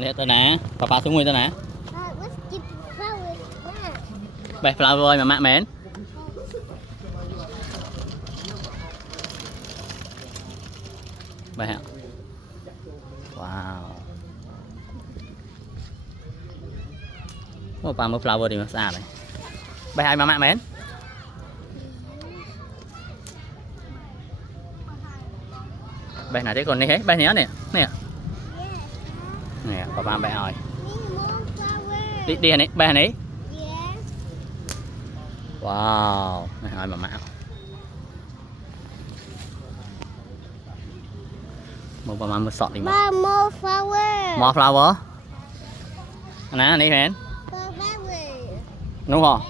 lihat tu nè, papa sungguh tu nè. Let's keep flowers now. Bè flower mà mẹ mến. Bè hả? Wow. Một mưa flower thì nó xa này. Bè hai mà mẹ mến. Bè nào thế còn này hết, bè nhớ nè, nè. Nè, papa bè hỏi. Need more flowers. Đi đi này, bè này. Yeah. Wow, này hỏi mà mẹ. Một bà mưa sọt đi mà. More flowers. More flower. Nè, này mến. Flowers. Đúng không?